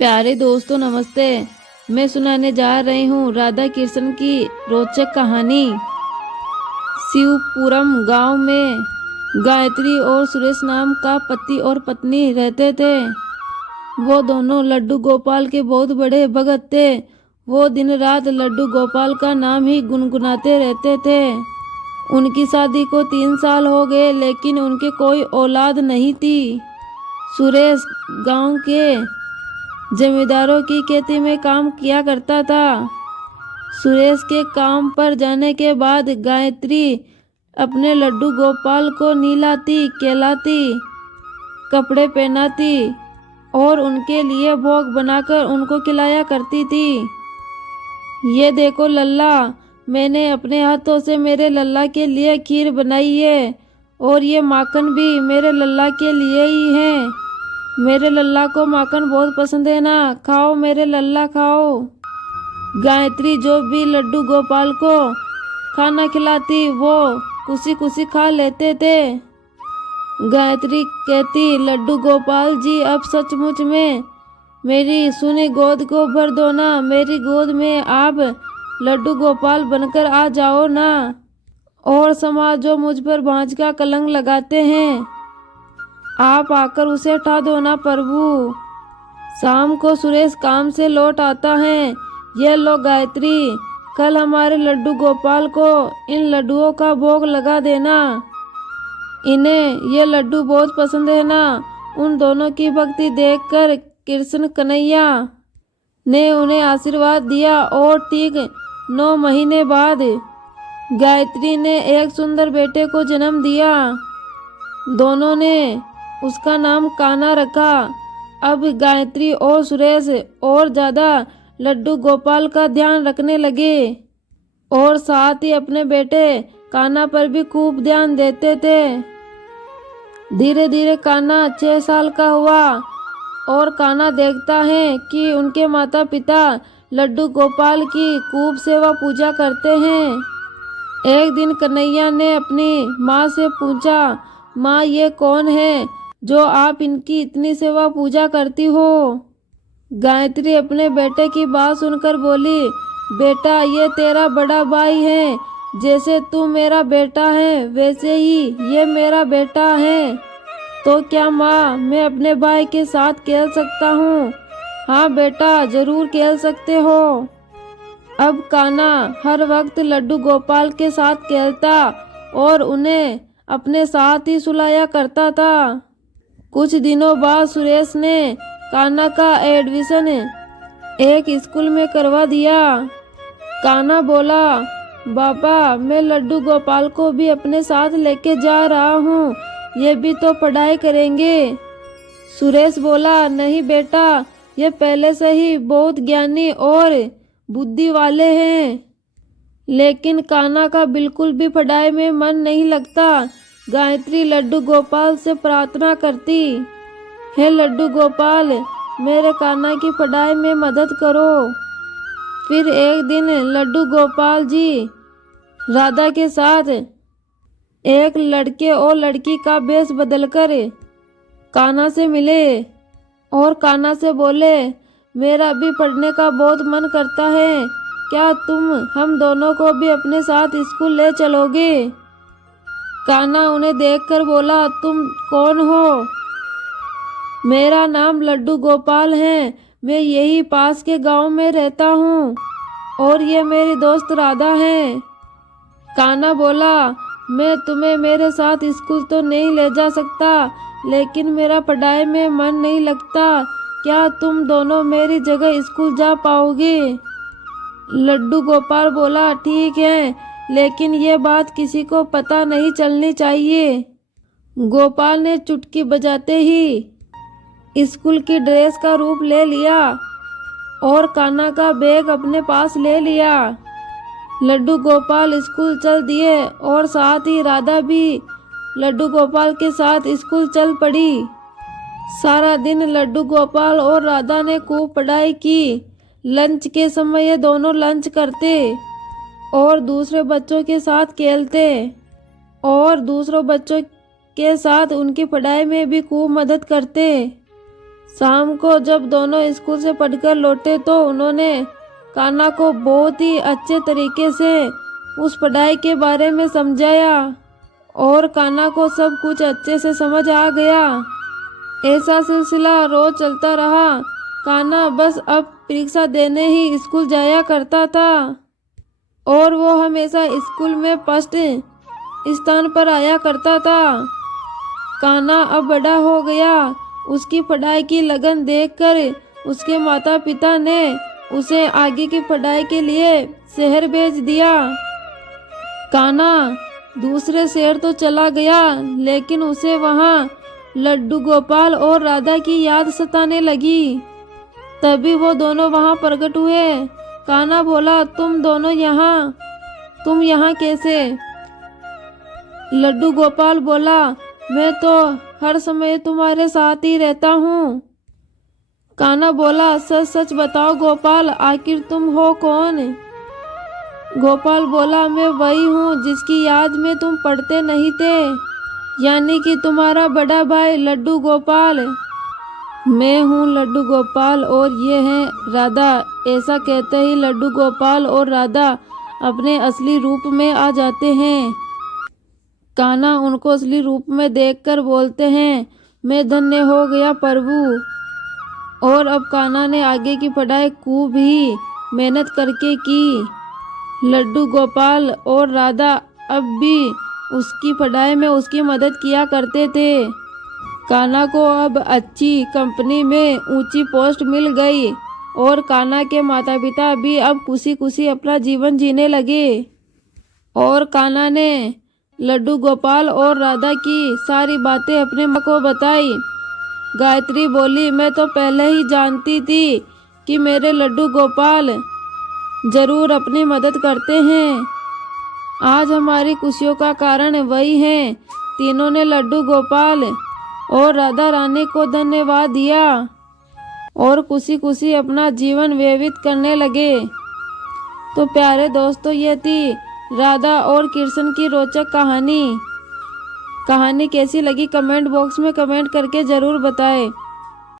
प्यारे दोस्तों नमस्ते। मैं सुनाने जा रही हूँ राधा कृष्ण की रोचक कहानी। शिवपुरम गांव में गायत्री और सुरेश नाम का पति और पत्नी रहते थे। वो दोनों लड्डू गोपाल के बहुत बड़े भगत थे। वो दिन रात लड्डू गोपाल का नाम ही गुनगुनाते रहते थे। उनकी शादी को 3 साल हो गए, लेकिन उनके कोई औलाद नहीं थी। सुरेश गांव के जमींदारों की खेती में काम किया करता था। सुरेश के काम पर जाने के बाद गायत्री अपने लड्डू गोपाल को नहलाती, खिलाती, कपड़े पहनाती और उनके लिए भोग बनाकर उनको खिलाया करती थी। ये देखो लल्ला, मैंने अपने हाथों से मेरे लल्ला के लिए खीर बनाई है, और ये माखन भी मेरे लल्ला के लिए ही है। मेरे लल्ला को माखन बहुत पसंद है ना, खाओ मेरे लल्ला खाओ। गायत्री जो भी लड्डू गोपाल को खाना खिलाती वो खुशी खुशी खा लेते थे। गायत्री कहती, लड्डू गोपाल जी अब सचमुच में मेरी सुनी गोद को भर दो ना, मेरी गोद में आप लड्डू गोपाल बनकर आ जाओ ना, और समाज जो मुझ पर भांज का कलंक लगाते हैं आप आकर उसे हटा दो ना प्रभु। शाम को सुरेश काम से लौट आता है। ये लो गायत्री, कल हमारे लड्डू गोपाल को इन लड्डुओं का भोग लगा देना, इन्हें ये लड्डू बहुत पसंद है ना। उन दोनों की भक्ति देखकर कृष्ण कन्हैया ने उन्हें आशीर्वाद दिया, और ठीक 9 महीने बाद गायत्री ने एक सुंदर बेटे को जन्म दिया। दोनों ने उसका नाम कान्हा रखा। अब गायत्री और सुरेश और ज़्यादा लड्डू गोपाल का ध्यान रखने लगे, और साथ ही अपने बेटे कान्हा पर भी खूब ध्यान देते थे। धीरे धीरे कान्हा 6 साल का हुआ, और कान्हा देखता है कि उनके माता पिता लड्डू गोपाल की खूब सेवा पूजा करते हैं। एक दिन कन्हैया ने अपनी माँ से पूछा, माँ ये कौन है जो आप इनकी इतनी सेवा पूजा करती हो? गायत्री अपने बेटे की बात सुनकर बोली, बेटा ये तेरा बड़ा भाई है, जैसे तू मेरा बेटा है वैसे ही ये मेरा बेटा है। तो क्या माँ मैं अपने भाई के साथ खेल सकता हूँ? हाँ बेटा जरूर खेल सकते हो। अब कान्हा हर वक्त लड्डू गोपाल के साथ खेलता और उन्हें अपने साथ ही सुलाया करता था। कुछ दिनों बाद सुरेश ने कान्हा का एडमिशन एक स्कूल में करवा दिया। कान्हा बोला, पापा मैं लड्डू गोपाल को भी अपने साथ लेके जा रहा हूँ, ये भी तो पढ़ाई करेंगे। सुरेश बोला, नहीं बेटा, ये पहले से ही बहुत ज्ञानी और बुद्धि वाले हैं। लेकिन कान्हा का बिल्कुल भी पढ़ाई में मन नहीं लगता। गायत्री लड्डू गोपाल से प्रार्थना करती, हे लड्डू गोपाल मेरे कान्हा की पढ़ाई में मदद करो। फिर एक दिन लड्डू गोपाल जी राधा के साथ एक लड़के और लड़की का भेष बदलकर कान्हा से मिले, और कान्हा से बोले, मेरा भी पढ़ने का बहुत मन करता है, क्या तुम हम दोनों को भी अपने साथ स्कूल ले चलोगे? कान्हा उन्हें देखकर बोला, तुम कौन हो? मेरा नाम लड्डू गोपाल है, मैं यही पास के गांव में रहता हूँ, और ये मेरी दोस्त राधा है। कान्हा बोला, मैं तुम्हें मेरे साथ स्कूल तो नहीं ले जा सकता, लेकिन मेरा पढ़ाई में मन नहीं लगता, क्या तुम दोनों मेरी जगह स्कूल जा पाओगे? लड्डू गोपाल बोला, ठीक है, लेकिन ये बात किसी को पता नहीं चलनी चाहिए। गोपाल ने चुटकी बजाते ही स्कूल की ड्रेस का रूप ले लिया और कान्हा का बैग अपने पास ले लिया। लड्डू गोपाल स्कूल चल दिए, और साथ ही राधा भी लड्डू गोपाल के साथ स्कूल चल पड़ी। सारा दिन लड्डू गोपाल और राधा ने खूब पढ़ाई की। लंच के समय ये दोनों लंच करते और दूसरे बच्चों के साथ खेलते, और दूसरों बच्चों के साथ उनकी पढ़ाई में भी खूब मदद करते। शाम को जब दोनों स्कूल से पढ़कर लौटे तो उन्होंने कान्हा को बहुत ही अच्छे तरीके से उस पढ़ाई के बारे में समझाया और कान्हा को सब कुछ अच्छे से समझ आ गया। ऐसा सिलसिला रोज चलता रहा। कान्हा बस अब परीक्षा देने ही स्कूल जाया करता था और वो हमेशा स्कूल में फर्स्ट स्थान पर आया करता था। कान्हा अब बड़ा हो गया। उसकी पढ़ाई की लगन देखकर उसके माता पिता ने उसे आगे की पढ़ाई के लिए शहर भेज दिया। कान्हा दूसरे शहर तो चला गया, लेकिन उसे वहाँ लड्डू गोपाल और राधा की याद सताने लगी। तभी वो दोनों वहाँ प्रकट हुए। कान्हा बोला, तुम यहाँ कैसे? लड्डू गोपाल बोला, मैं तो हर समय तुम्हारे साथ ही रहता हूँ। कान्हा बोला, सच सच बताओ गोपाल, आखिर तुम हो कौन? गोपाल बोला, मैं वही हूँ जिसकी याद में तुम पढ़ते नहीं थे, यानी कि तुम्हारा बड़ा भाई लड्डू गोपाल। मैं हूँ लड्डू गोपाल और ये हैं राधा। ऐसा कहते ही लड्डू गोपाल और राधा अपने असली रूप में आ जाते हैं। कान्हा उनको असली रूप में देखकर बोलते हैं, मैं धन्य हो गया प्रभु। और अब कान्हा ने आगे की पढ़ाई खूब ही मेहनत करके की। लड्डू गोपाल और राधा अब भी उसकी पढ़ाई में उसकी मदद किया करते थे। कान्हा को अब अच्छी कंपनी में ऊंची पोस्ट मिल गई और कान्हा के माता पिता भी अब खुशी खुशी अपना जीवन जीने लगे। और कान्हा ने लड्डू गोपाल और राधा की सारी बातें अपने माँ को बताई। गायत्री बोली, मैं तो पहले ही जानती थी कि मेरे लड्डू गोपाल जरूर अपनी मदद करते हैं। आज हमारी खुशियों का कारण वही हैं। तीनों ने लड्डू गोपाल और राधा रानी को धन्यवाद दिया और खुशी खुशी अपना जीवन व्यतीत करने लगे। तो प्यारे दोस्तों, ये थी राधा और कृष्ण की रोचक कहानी। कहानी कैसी लगी कमेंट बॉक्स में कमेंट करके ज़रूर बताएं।